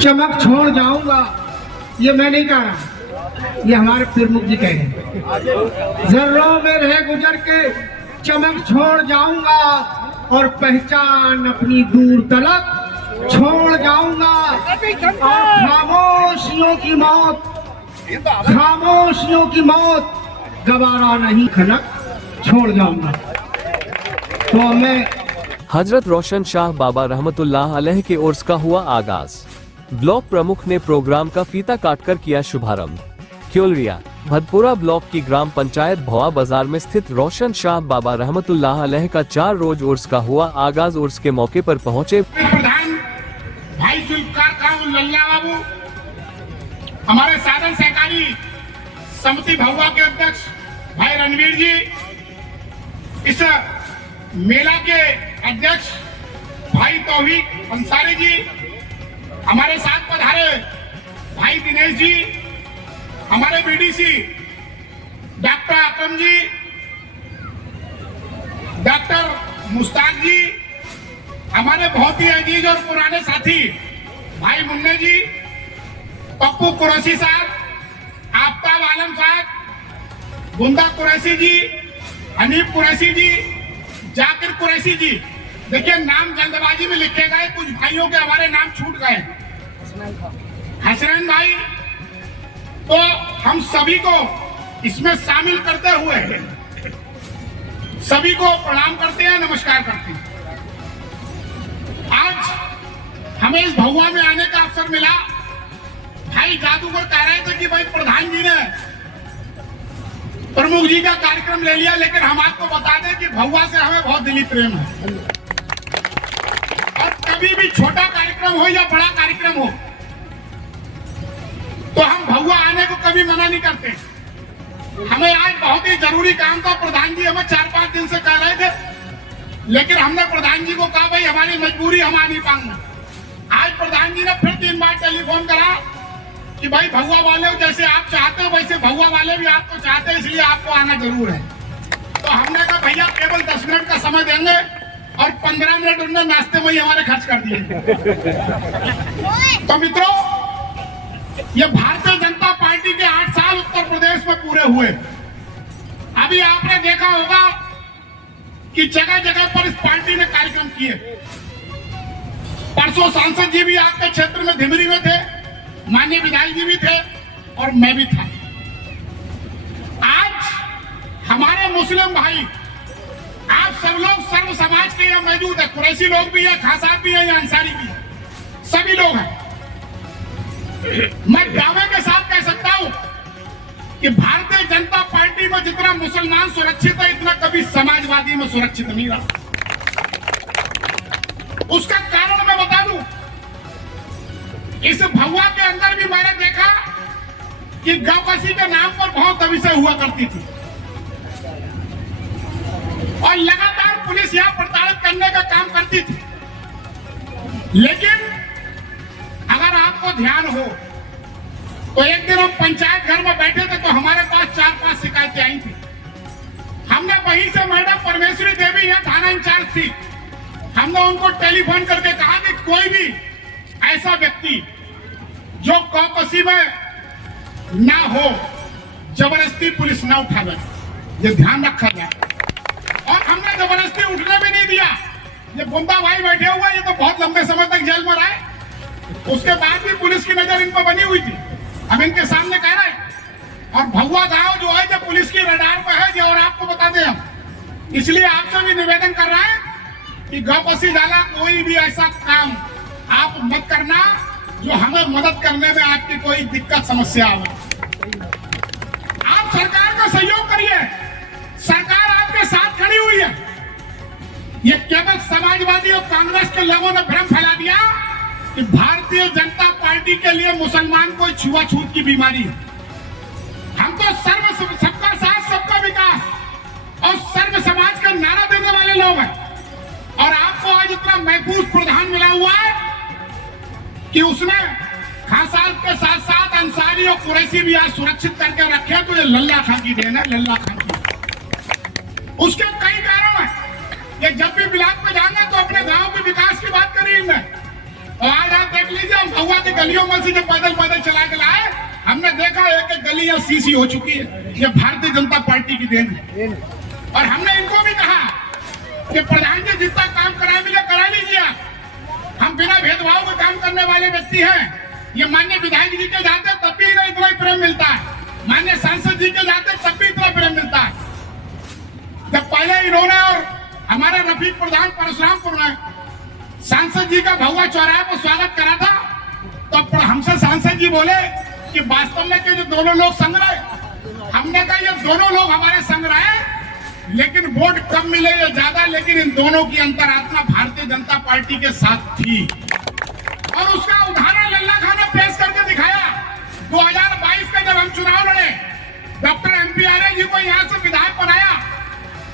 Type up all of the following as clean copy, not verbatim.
चमक छोड़ जाऊंगा, ये मैं नहीं कह रहा, ये हमारे प्रमुख जी कह रहे हैं। जर्रों में रह गुजर के चमक छोड़ जाऊंगा और पहचान अपनी दूर तलक छोड़ जाऊंगा। और खामोशियों की मौत गवारा नहीं खनक छोड़ जाऊंगा। तो मैं हजरत रोशन शाह बाबा रहमतुल्लाह अलैह के उर्स का हुआ आगाज। ब्लॉक प्रमुख ने प्रोग्राम का फीता काटकर किया शुभारंभ। क्योलरिया भदपुरा ब्लॉक की ग्राम पंचायत भवा बाजार में स्थित रोशन शाह बाबा रहमतुल्लाह अलैह का 4 रोज उर्स का हुआ आगाज। उर्स के मौके पर पहुंचे प्रधान भाई जुल्फकार खान लल्ला बाबू, हमारे साधन सहकारी समिति भवा के अध्यक्ष भाई रणवीर जी, इस मेला के अध्यक्ष भाई तौहीद अंसारी जी, हमारे साथ पधारे भाई दिनेश जी, हमारे बीडीसी डॉक्टर अकरम जी, डॉक्टर मुश्ताक जी, हमारे बहुत ही अजीज और पुराने साथी भाई मुन्ने जी, पप्पू कुरैशी साहब, आफ्ताब आलम साहब, गुंदा कुरैशी जी, हनीफ कुरैशी जी, जाकिर कुरैशी जी। देखिए नाम जल्दबाजी में लिखे गए, कुछ भाइयों के हमारे नाम छूट गए। हसनैन भाई, तो हम सभी को इसमें शामिल करते हुए सभी को प्रणाम करते हैं, नमस्कार करते हैं। आज हमें इस भगवा में आने का अवसर मिला। भाई जादूगर कह रहे थे कि भाई प्रधान जी ने प्रमुख जी का कार्यक्रम ले लिया, लेकिन हम आपको बता दें कि भगवा से हमें बहुत दिली प्रेम है। और कभी भी छोटा कार्यक्रम हो या बड़ा कार्यक्रम हो, तो हम भगवा आने को कभी मना नहीं करते। हमें आज बहुत ही जरूरी काम था, प्रधान जी हमें 4-5 दिन से कह रहे थे, लेकिन हमने प्रधान जी को कहा भाई हमारी मजबूरी, हम आ नहीं पाएंगे। आज प्रधान जी ने फिर 3 बार टेलीफोन करा कि भाई भगवा वाले जैसे आप चाहते हो वैसे भगवा वाले भी आपको चाहते हैं, इसलिए आपको आना जरूर है। तो हमने कहा भैया केवल 10 मिनट का समय देंगे, और 15 मिनट उन्होंने नाश्ते में ही हमारे खर्च कर दिए। तो मित्रों, ये भारतीय जनता पार्टी के 8 साल उत्तर प्रदेश में पूरे हुए। अभी आपने देखा होगा कि जगह जगह पर इस पार्टी ने कार्यक्रम किए। परसों सांसद जी भी आपके क्षेत्र में धिमरी में थे, माननीय विधायक जी भी थे, और मैं भी था। आज हमारे मुस्लिम भाई, आप सब लोग सर्व समाज के यहाँ मौजूद है, कुरैशी लोग भी हैं, खासा भी हैं, या अंसारी भी हैं, सभी लोग हैं। मैं दावे के साथ कह सकता हूं कि भारतीय जनता पार्टी में जितना मुसलमान सुरक्षित है, इतना कभी समाजवादी में सुरक्षित नहीं रहा। उसका कारण मैं बता दूं, इस भगवा के अंदर भी मैंने देखा कि गौकसी के नाम पर बहुत अभिषेक हुआ करती थी, और लगातार पुलिस यहां प्रताड़ित करने का काम करती थी। लेकिन अगर आपको ध्यान हो तो एक दिन हम पंचायत घर में बैठे थे, तो हमारे पास 4-5 शिकायतें आई थी। हमने वहीं से मैडम परमेश्वरी देवी यहाँ थाना इंचार्ज थी, हमने उनको टेलीफोन करके कहा कि कोई भी ऐसा व्यक्ति जो कौकसी में ना हो, जबरदस्ती पुलिस ना उठावे, ये ध्यान रखा जाए। और हमने जबरदस्ती उठने भी नहीं दिया। ये बुंदा भाई बैठे हुए, ये तो बहुत लंबे समय तक जेल में रहे, उसके बाद भी पुलिस की नजर इन पर बनी हुई थी, हम इनके सामने कह रहे हैं। और भगवा गांव जो है जो पुलिस की रडार पर है, और आपको बता दें हम, इसलिए आपसे भी निवेदन कर रहे हैं कि गौकसी डाला कोई भी ऐसा काम आप मत करना जो हमें मदद करने में आपकी कोई दिक्कत समस्या हो। आप सरकार का सहयोग करिए, सरकार आपके साथ खड़ी हुई है। ये केवल समाजवादी और कांग्रेस के लोगों ने भ्रम फैला दिया कि भारतीय जनता पार्टी के लिए मुसलमान कोई छुआछूत की बीमारी है। हम तो सबका साथ सबका विकास और सर्व समाज का नारा देने वाले लोग हैं। और आपको आज इतना महफूज प्रधान मिला हुआ है कि उसने खासा के साथ साथ अंसारी और कुरैशी भी आज सुरक्षित करके रखे, तो ये लल्ला खान की देन है, लल्ला खान की। उसके कई कारण हैं। ये जब भी ब्लॉक में जाएंगे तो अपने गांव के विकास की बात करिए, और आज आप देख लीजिए, हम भगवा की गलियों में से जब पैदल पैदल चला के लाए, हमने देखा एक एक गली यहाँ सीसी हो चुकी है। ये भारतीय जनता पार्टी की देन है। और हमने इनको भी कहा कि प्रधान जी जितना काम करा मिले करा लीजिए, हम बिना भेदभाव के काम करने वाले व्यक्ति हैं। ये माननीय विधायक जी के जाते तब भी इतना ही प्रेम मिलता है, माननीय सांसद जी के जाते तब भी इतना प्रेम मिलता है। जब पहले इन्होंने और हमारे रफीक प्रधान परशुरामपुर में सांसद जी का भगवा चौराहे पर स्वागत करा था, तो हमसे सांसद जी बोले कि वास्तव में के जो दोनों लोग संग रहे, हमने कहा ये दोनों लोग हमारे संग रहे, लेकिन वोट कम मिले या ज्यादा, लेकिन इन दोनों की अंतरात्मा भारतीय जनता पार्टी के साथ थी। और उसका उदाहरण लल्ला खान ने पेश करके दिखाया। 2022 का जब हम चुनाव लड़े, डॉक्टर MP आर्य जी को यहाँ से विधायक बनाया,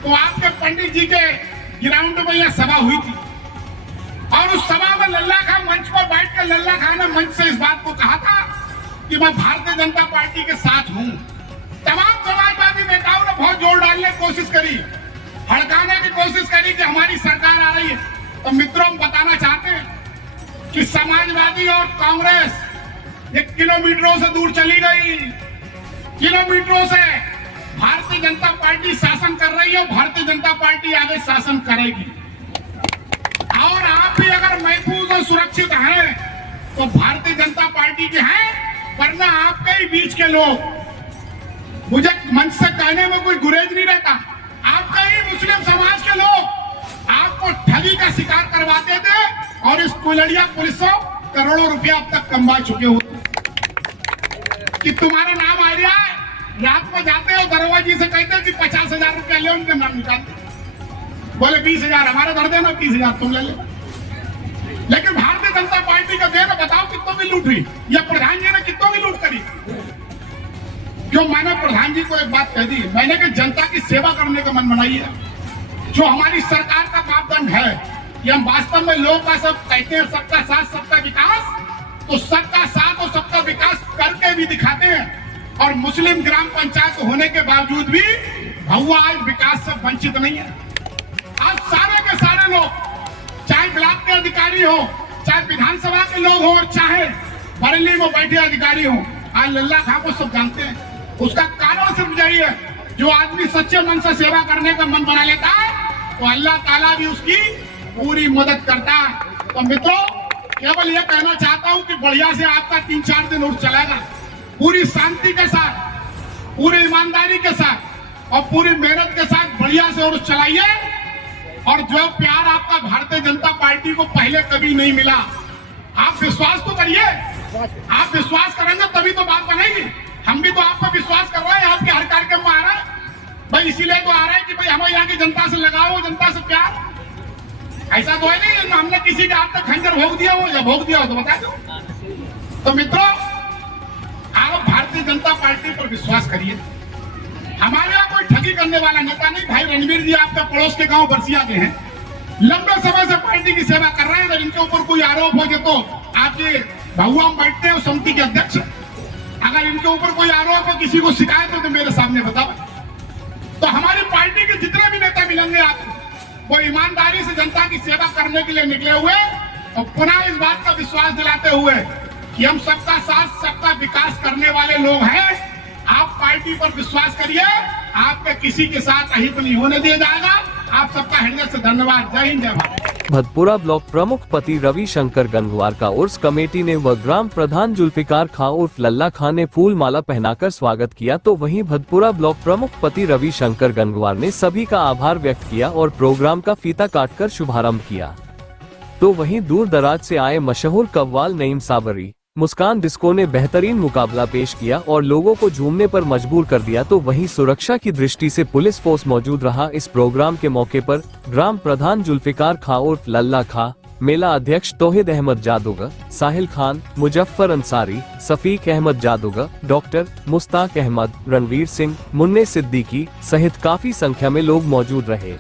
तो आपके पंडित जी के ग्राउंड में यह सभा हुई थी। और उस सभा में लल्ला खान मंच पर बैठ कर लल्ला खान ने मंच से इस बात को कहा था कि मैं भारतीय जनता पार्टी के साथ हूं। तमाम समाजवादी नेताओं ने बहुत जोर डालने की कोशिश करी, भड़काने की कोशिश करी कि हमारी सरकार आ रही है। तो मित्रों, हम बताना चाहते हैं कि समाजवादी और कांग्रेस एक किलोमीटरों से दूर चली गई। किलोमीटरों से भारतीय जनता पार्टी शासन कर रही है, भारतीय जनता पार्टी आगे शासन करेगी। और आप भी अगर महफूज और सुरक्षित हैं तो भारतीय जनता पार्टी के हैं, वरना आपके ही बीच के लोग, मुझे मंच से कहने में कोई गुरेज नहीं रहता, आपके ही मुस्लिम समाज के लोग आपको ठगी का शिकार करवाते थे और इस कुलड़िया पुलिस को करोड़ों रुपया अब तक कमा चुके हो। कि तुम्हारा नाम आ रहा है, रात को जाते हो दरोगा जी से कहते कि 50,000 रुपया ले, उनके नाम निकालते, बोले 20,000 हमारा धर देना, 30,000 तुम ले लो। लेकिन भारतीय जनता पार्टी का देना, बताओ कितनों की लूट हुई, या प्रधान जी ने कितनों की लूट करी। क्यों? मैंने प्रधान जी को एक बात कह दी, मैंने कि जनता की सेवा करने का मन बनाइए। जो हमारी सरकार का मापदंड है कि हम वास्तव में लोगों का सब कहते हैं, सबका साथ सबका विकास, तो सबका साथ और सबका विकास करके भी दिखाते हैं। और मुस्लिम ग्राम पंचायत होने के बावजूद भी भगवा आज विकास से वंचित नहीं है। आज सारे के सारे लोग, चाहे ब्लॉक के अधिकारी हो, चाहे विधानसभा के लोग हो, और चाहे बरेली में बैठे अधिकारी हो, आज लल्ला खान को सब जानते हैं। उसका कारण सिर्फ यही है, जो आदमी सच्चे मन से सेवा करने का मन बना लेता है तो अल्लाह ताला भी उसकी पूरी मदद करता है। तो मित्रों, केवल ये कहना चाहता हूं कि बढ़िया से आपका 3-4 दिन और चलेगा, पूरी शांति के साथ, पूरी ईमानदारी के साथ और पूरी मेहनत के साथ बढ़िया से और चलाइए। और जो प्यार आपका भारतीय जनता पार्टी को पहले कभी नहीं मिला, आप विश्वास तो करिए। आप विश्वास करेंगे तभी तो बात बनेगी। हम भी तो आप पर विश्वास कर रहे हैं, आपके हर कार्यक्रम में आ रहा है भाई, इसीलिए तो आ रहा है कि भाई हमें यहाँ की जनता से लगाओ, जनता से प्यार। ऐसा तो है नहीं हमने किसी का आप तक खंजर भोग दिया हो या भोग दिया हो तो बता दो। तो मित्रों, आप भारतीय जनता पार्टी पर विश्वास करिए। हमारे यहाँ कोई ठगी करने वाला नेता नहीं। भाई रणवीर जी आपके पड़ोस के गांव बरसिया के हैं, लंबे समय से पार्टी की सेवा कर रहे हैं। अगर इनके ऊपर कोई आरोप हो जाए तो आपके भगवा में बैठते हैं समिति के अध्यक्ष, अगर इनके ऊपर कोई आरोप हो, किसी को शिकायत हो तो मेरे सामने बताओ। तो हमारी पार्टी के जितने भी नेता मिलेंगे आपको, वो ईमानदारी से जनता की सेवा करने के लिए निकले हुए, और पुनः इस बात का विश्वास दिलाते हुए कि हम सबका साथ सबका विकास करने वाले लोग हैं। आप पार्टी पर विश्वास करिए, आपके किसी के साथ अहित नहीं होने दिया जाएगा। आप सबका हृदय से धन्यवाद। जय हिंद, जय भारत। भदपुरा ब्लॉक प्रमुख पति रविशंकर गंगवार का उर्स कमेटी ने व ग्राम प्रधान जुल्फिकार खां उर्फ लल्ला खां ने फूल माला पहनाकर स्वागत किया। तो वहीं भदपुरा ब्लॉक प्रमुख पति रविशंकर गंगवार ने सभी का आभार व्यक्त किया और प्रोग्राम का फीता काटकर शुभारंभ किया। तो वहीं दूर दराज से आए मशहूर कव्वाल नईम साबरी, मुस्कान डिस्को ने बेहतरीन मुकाबला पेश किया और लोगों को झूमने पर मजबूर कर दिया। तो वहीं सुरक्षा की दृष्टि से पुलिस फोर्स मौजूद रहा। इस प्रोग्राम के मौके पर ग्राम प्रधान जुल्फिकार खां उर्फ लल्ला खां, मेला अध्यक्ष तौहीद अहमद जादूगर, साहिल खान, मुजफ्फर अंसारी, सफीक अहमद जादूगर, डॉक्टर मुस्ताक अहमद, रणवीर सिंह, मुन्ने सिद्दीकी सहित काफी संख्या में लोग मौजूद रहे।